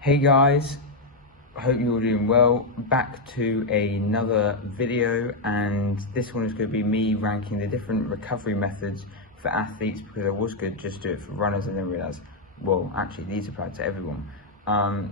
Hey guys, hope you're all doing well. Back to another video, and this one is going to be me ranking the different recovery methods for athletes, because I was going to just do it for runners and then realised, well, actually these apply to everyone. I'm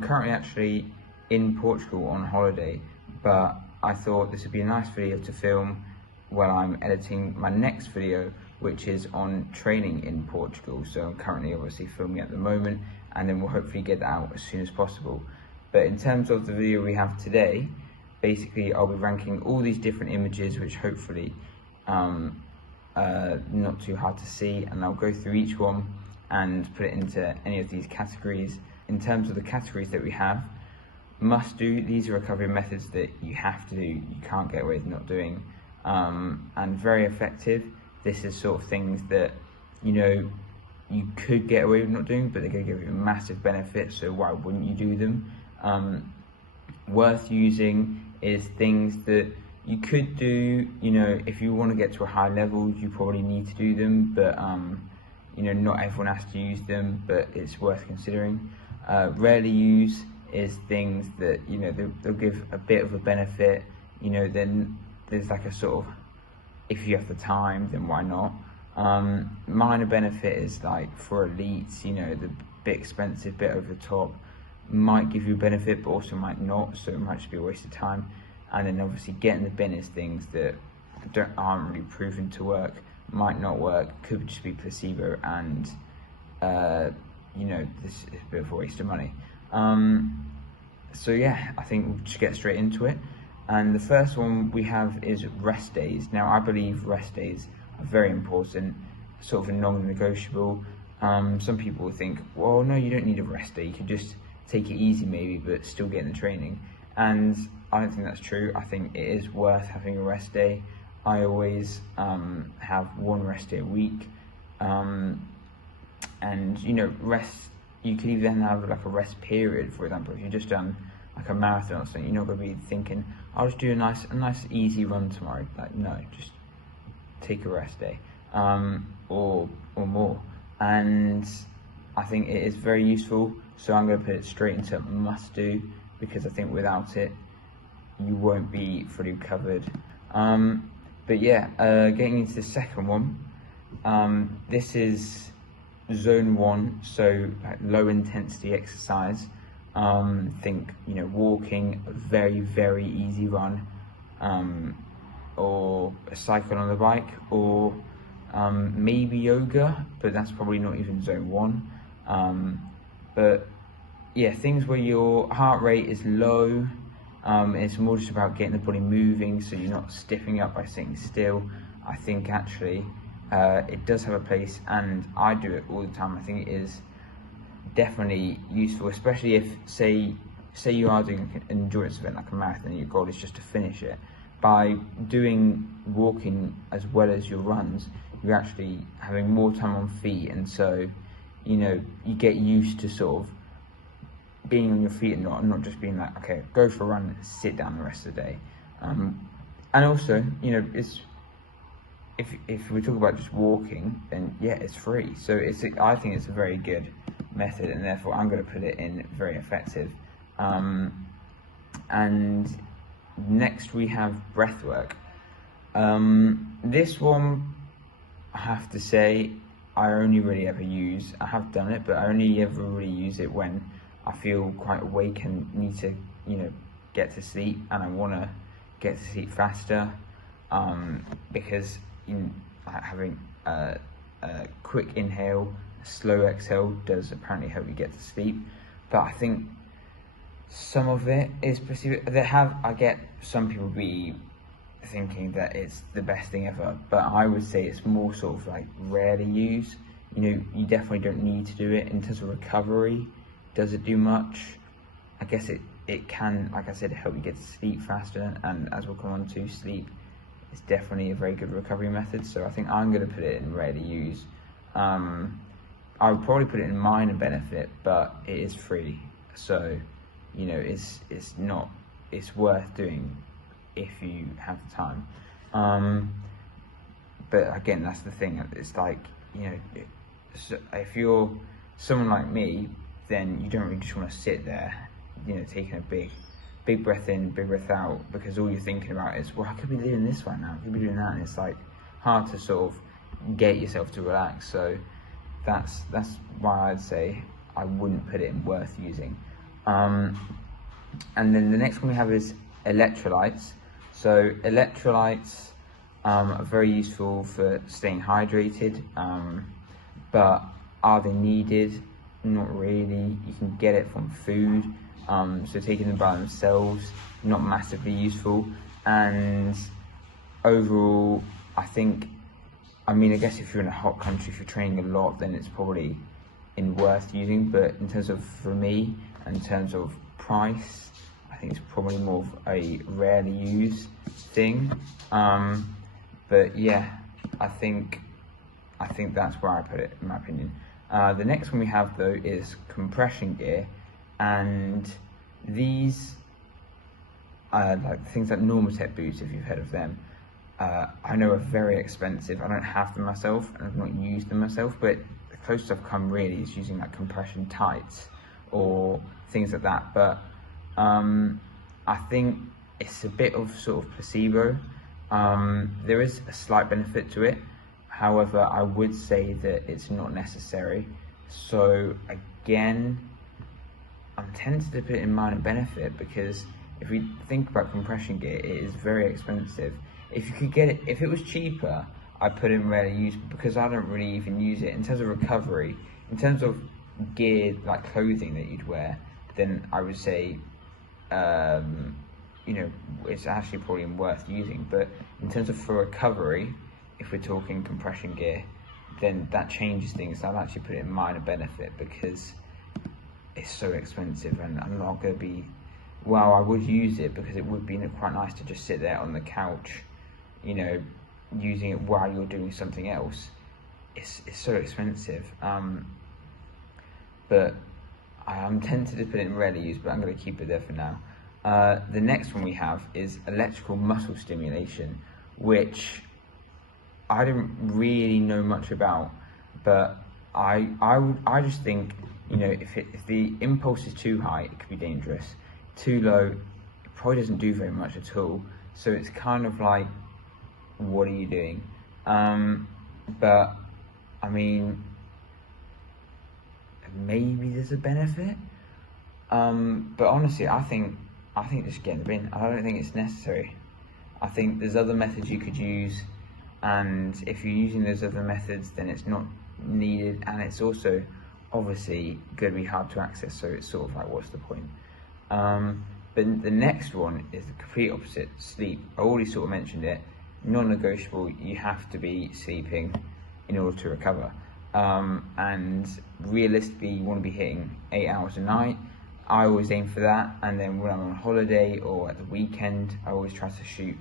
currently actually in Portugal on holiday, but I thought this would be a nice video to film while I'm editing my next video, which is on training in Portugal. So I'm currently obviously filming at the moment, and then we'll hopefully get that out as soon as possible. But in terms of the video we have today, basically I'll be ranking all these different images, which hopefully not too hard to see, and I'll go through each one and put it into any of these categories. In terms of the categories that we have, must do, these are recovery methods that you have to do, you can't get away with not doing, and very effective. This is sort of things that, you know, you could get away with not doing, but they're going to give you a massive benefit, so why wouldn't you do them? Worth using is things that you could do, you know, if you want to get to a high level, you probably need to do them, but you know, not everyone has to use them, but it's worth considering. Rarely use is things that, you know, they'll give a bit of a benefit, you know, then there's like a sort of, if you have the time, then why not? Minor benefit is like for elites, you know, the bit expensive, bit over the top, might give you a benefit, but also might not, so it might just be a waste of time. And then obviously getting the bin is things that aren't really proven to work, might not work, could just be placebo, and you know, this is a bit of a waste of money. So yeah, I think we'll just get straight into it. And the first one we have is rest days. Now, I believe rest days are very important, sort of a non-negotiable. Some people will think, well, no, you don't need a rest day. You can just take it easy maybe, but still get in the training. And I don't think that's true. I think it is worth having a rest day. I always have one rest day a week. And, you know, rest, you could even have like a rest period, for example. If you've just done like a marathon or something, you're not going to be thinking, I'll just do a nice easy run tomorrow. Like, no, just take a rest day, or more. And I think it is very useful, so I'm going to put it straight into must do, because I think without it you won't be fully recovered. But yeah, getting into the second one, this is zone 1, so like low intensity exercise. Think, you know, walking, a very easy run, or a cycle on the bike, or maybe yoga, but that's probably not even zone 1. But yeah, things where your heart rate is low, it's more just about getting the body moving, so you're not stiffing up by sitting still. I think actually it does have a place, and I do it all the time. I think it is definitely useful, especially if say you are doing an endurance event like a marathon and your goal is just to finish it. By doing walking as well as your runs, you're actually having more time on feet, and so, you know, you get used to sort of being on your feet and not just being like, okay, go for a run, sit down the rest of the day. And also, you know, it's, if we talk about just walking, then yeah, it's free, so I think it's a very good method, and therefore I'm going to put it in very effective. And next we have breathwork. This one, I have to say, I only really ever use, I have done it, but I only ever really use it when I feel quite awake and need to, you know, get to sleep, and I want to get to sleep faster, because having a quick inhale, slow exhale does apparently help you get to sleep. But I think some of it is perceived, I get some people be thinking that it's the best thing ever, but I would say it's more sort of like rarely used. You know, you definitely don't need to do it. In terms of recovery, does it do much? I guess it can, like I said, help you get to sleep faster, and as we'll come on to, sleep is definitely a very good recovery method, so I think I'm going to put it in rarely use. I would probably put it in minor benefit, but it is free, so, you know, it's worth doing if you have the time. But again, that's the thing, it's like, you know, if you're someone like me, then you don't really just want to sit there, you know, taking a big breath in, big breath out, because all you're thinking about is, well, I could be doing this right now, I could be doing that, and it's like hard to sort of get yourself to relax. So that's why I'd say I wouldn't put it in worth using. And then the next one we have is electrolytes. So electrolytes are very useful for staying hydrated, but are they needed? Not really. You can get it from food, so taking them by themselves, not massively useful. And overall, I guess if you're in a hot country, if you're training a lot, then it's probably worth using. But in terms of, for me, in terms of price, I think it's probably more of a rarely used thing. But yeah, I think that's where I put it, in my opinion. The next one we have though is compression gear, and these like things like Normatec boots, if you've heard of them. I know are very expensive. I don't have them myself, and I've not used them myself, but the closest I've come really is using like compression tights or things like that. But I think it's a bit of sort of placebo. There is a slight benefit to it. However, I would say that it's not necessary. So again, I'm tempted to put it in minor benefit, because if we think about compression gear, it is very expensive. If you could get it, if it was cheaper, I'd put in rarely used, because I don't really even use it. In terms of recovery, in terms of gear, like clothing that you'd wear, then I would say, you know, it's actually probably worth using. But in terms of for recovery, if we're talking compression gear, then that changes things. I'll actually put it in minor benefit, because it's so expensive, and I'm not going to be, well, I would use it because it would be quite nice to just sit there on the couch, you know, using it while you're doing something else. It's so expensive. But I'm tempted to put it in rarely used, but I'm going to keep it there for now. The next one we have is electrical muscle stimulation, which I didn't really know much about, but I just think, you know, if the impulse is too high, it could be dangerous. Too low, it probably doesn't do very much at all. So it's kind of like, what are you doing? But I mean, maybe there's a benefit. But honestly, I think just get in the bin. I don't think it's necessary. I think there's other methods you could use, and if you're using those other methods, then it's not needed, and it's also obviously going to be hard to access, so it's sort of like, what's the point? But the next one is the complete opposite, sleep. I already sort of mentioned it, non-negotiable. You have to be sleeping in order to recover, and realistically you want to be hitting 8 hours a night. I always aim for that, and then when I'm on holiday or at the weekend, I always try to shoot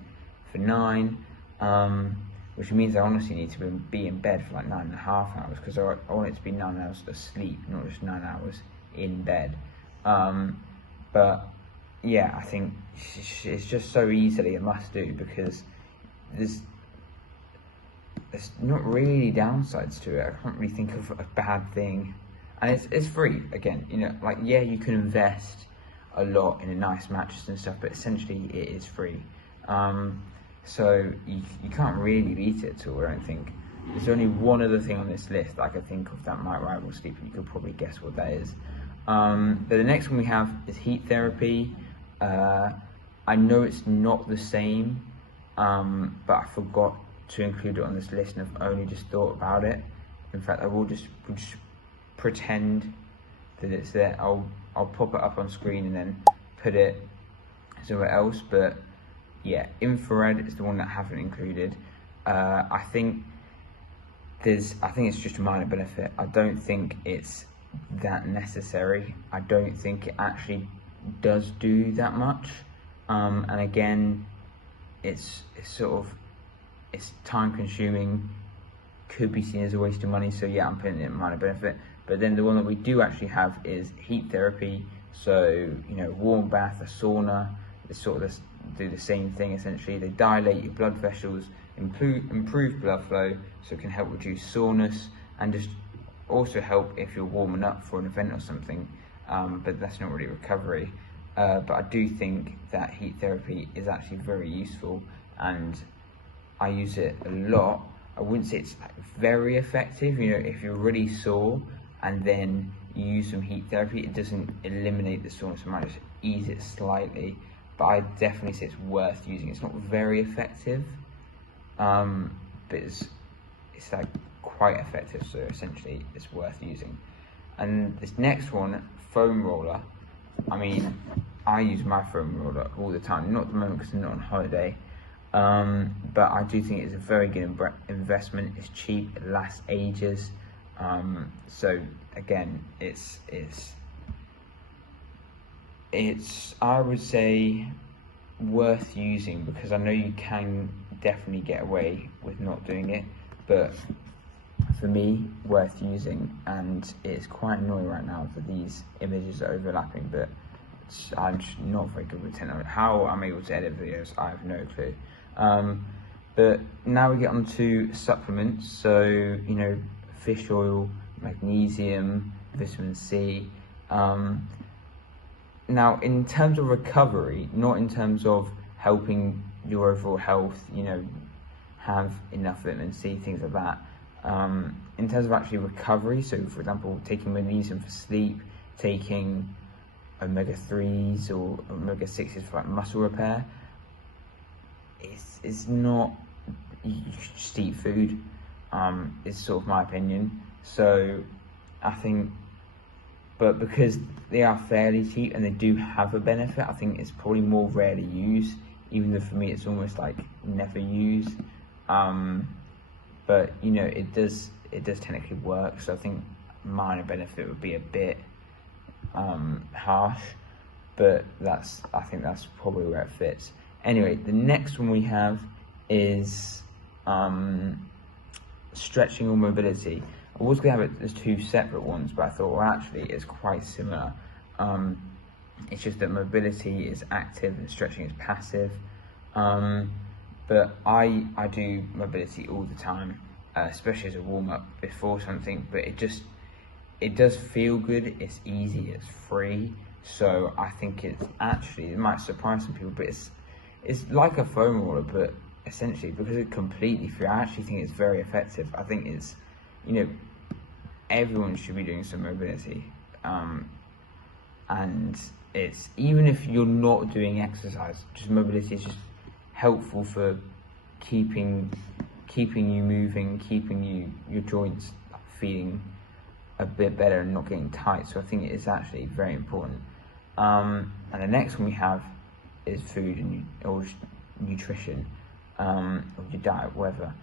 for 9, which means I honestly need to be in bed for like 9.5 hours, because I want it to be 9 hours of sleep, not just 9 hours in bed. But yeah, I think it's just so easily a must-do, because there's not really downsides to it. I can't really think of a bad thing. And it's free, again, you know, like, yeah, you can invest a lot in a nice mattress and stuff, but essentially it is free. So you can't really beat it at all, I don't think. There's only one other thing on this list that I could think of that might rival sleep, and you could probably guess what that is. But the next one we have is heat therapy. I know it's not the same, but I forgot to include it on this list, and I've only just thought about it. In fact, I will just pretend that it's there. I'll pop it up on screen and then put it somewhere else. But yeah, infrared is the one that I haven't included. I think it's just a minor benefit. I don't think it's that necessary. I don't think it actually does do that much. And again, it's time consuming, could be seen as a waste of money. So yeah, I'm putting it in minor benefit. But then the one that we do actually have is heat therapy. So, you know, warm bath, a sauna, they sort of do the same thing essentially. They dilate your blood vessels, improve blood flow, so it can help reduce soreness and just also help if you're warming up for an event or something, but that's not really recovery. But I do think that heat therapy is actually very useful, and I use it a lot. I wouldn't say it's like very effective. You know, if you're really sore and then you use some heat therapy, it doesn't eliminate the soreness, it might just ease it slightly. But I definitely say it's worth using. It's not very effective, but it's like quite effective, so essentially it's worth using. And this next one, foam roller, I mean, I use my foam roller all the time, not at the moment because I'm not on holiday, but I do think it's a very good investment. It's cheap, it lasts ages, so again, it's I would say worth using, because I know you can definitely get away with not doing it, but for me, worth using. And it's quite annoying right now that these images are overlapping, but I'm just not very good with technology. How I'm able to edit videos, I have no clue. But now we get on to supplements. So, you know, fish oil, magnesium, vitamin C. Now, in terms of recovery, not in terms of helping your overall health, you know, have enough vitamin C, things like that. In terms of actually recovery, so for example, taking magnesium for sleep, taking omega-3s or omega-6s for like muscle repair, it's not, you should just eat food, is sort of my opinion. So I think, but because they are fairly cheap and they do have a benefit, I think it's probably more rarely used, even though for me it's almost like never used. But you know, it does technically work, so I think minor benefit would be a bit harsh, but I think that's probably where it fits. Anyway, the next one we have is stretching or mobility. I was going to have it as two separate ones, but I thought, well, actually it's quite similar. It's just that mobility is active and stretching is passive. But I do mobility all the time, especially as a warm-up before something, but it does feel good, it's easy, it's free, so I think it might surprise some people, but it's like a foam roller, but essentially, because it's completely free, I actually think it's very effective. I think it's, you know, everyone should be doing some mobility, and it's, even if you're not doing exercise, just mobility is just helpful for keeping you moving, keeping your joints feeling a bit better and not getting tight. So I think it is actually very important. And the next one we have is food or nutrition, or your diet, whatever.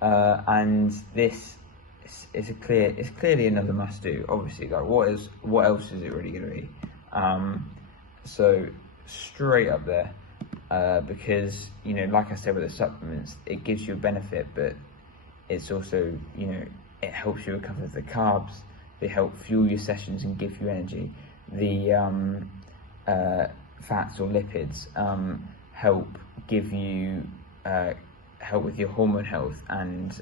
And this is clearly another must do. Obviously, like what else is it really going to be? So straight up there. Because, you know, like I said with the supplements, it gives you a benefit, but it's also, you know, it helps you recover the carbs, they help fuel your sessions and give you energy. The fats or lipids help give you, help with your hormone health and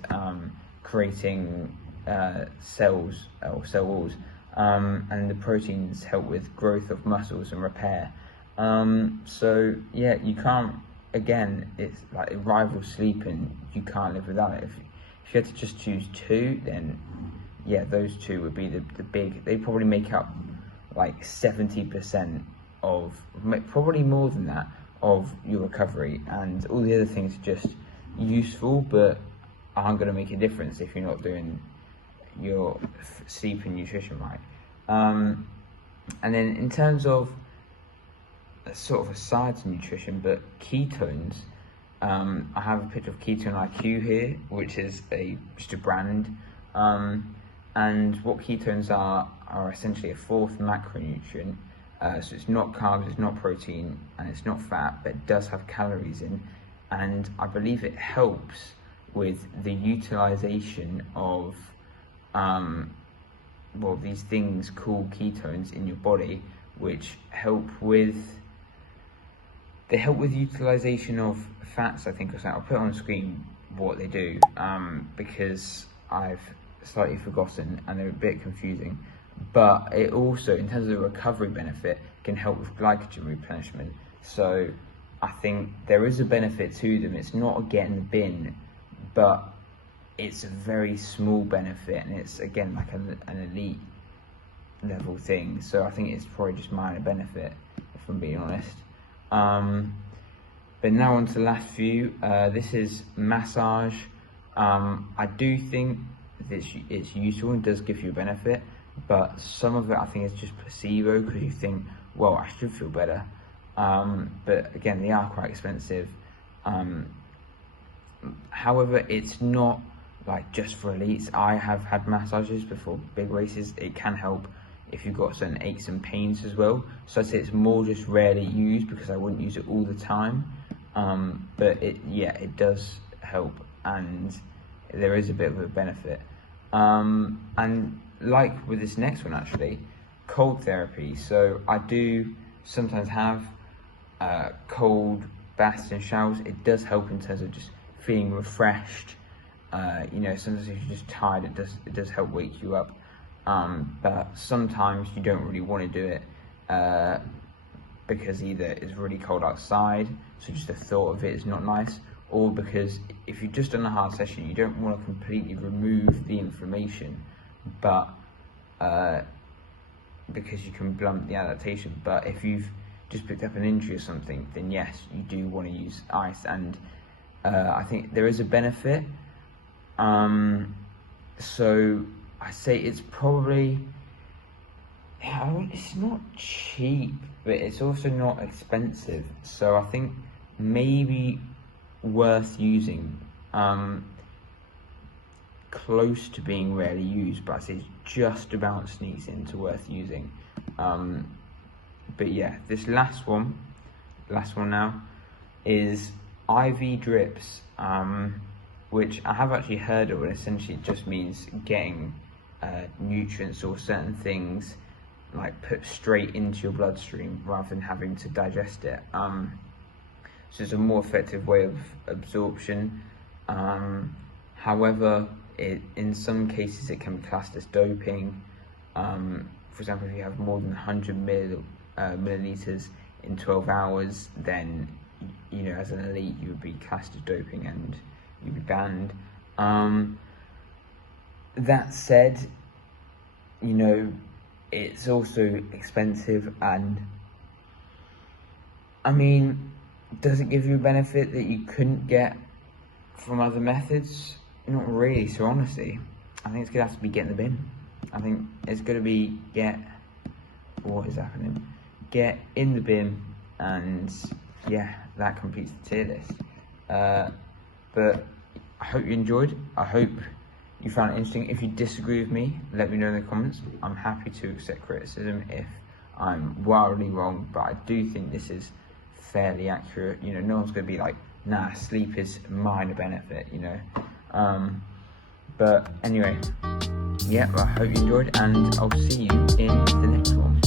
creating cells or cell walls, and the proteins help with growth of muscles and repair. So yeah, you can't, again, it's like it rivals sleeping. You can't live without it. If you had to just choose two, then yeah, those two would be the big, they probably make up like 70% of, probably more than that, of your recovery, and all the other things are just useful but aren't going to make a difference if you're not doing your sleep and nutrition right. And then in terms of sort of aside to nutrition, but ketones, I have a picture of Ketone IQ here, which is just a brand, and what ketones are essentially a fourth macronutrient. So it's not carbs, it's not protein, and it's not fat, but it does have calories in, and I believe it helps with the utilization of these things called ketones in your body, which help with utilization of fats, I think, or something. I'll put on screen what they do, because I've slightly forgotten and they're a bit confusing. But it also, in terms of the recovery benefit, can help with glycogen replenishment. So I think there is a benefit to them. It's not a get in the bin, but it's a very small benefit, and it's again like an elite level thing. So I think it's probably just minor benefit, if I'm being honest. But now on to the last few. This is massage. I do think that it's useful and does give you a benefit, but some of it I think is just placebo, because you think, well, I should feel better. But again, they are quite expensive. However, it's not like just for elites. I have had massages before big races. It can help if you've got certain aches and pains as well. So I'd say it's more just rarely used, because I wouldn't use it all the time. But it does help, and there is a bit of a benefit. And like with this next one, actually, cold therapy. So I do sometimes have cold baths and showers. It does help in terms of just feeling refreshed. Sometimes if you're just tired, it does help wake you up. But sometimes you don't really want to do it because either it's really cold outside, so just the thought of it is not nice, or because if you've just done a hard session, you don't want to completely remove the inflammation, but because you can blunt the adaptation. But if you've just picked up an injury or something, then yes, you do want to use ice, and I think there is a benefit. So I say it's probably, it's not cheap, but it's also not expensive. So I think maybe worth using, close to being rarely used, but I say it's just about sneaks into worth using. But yeah, this last one now is IV drips, which I have actually heard of, and essentially it just means getting nutrients or certain things like put straight into your bloodstream rather than having to digest it. So it's a more effective way of absorption. However, in some cases it can be classed as doping. For example, if you have more than 100 milliliters in 12 hours, then as an elite you would be classed as doping and you'd be banned. That said, it's also expensive, and I mean, does it give you a benefit that you couldn't get from other methods? Not really. So honestly, I think it's gonna have to be get in the bin. I think it's gonna be what is happening? Get in the bin, and yeah, that completes the tier list. But I hope you enjoyed. I hope you found it interesting. If you disagree with me, let me know in the comments. I'm happy to accept criticism if I'm wildly wrong, but I do think this is fairly accurate. No one's going to be like, nah, sleep is minor benefit, But anyway, yeah, I hope you enjoyed, and I'll see you in the next one.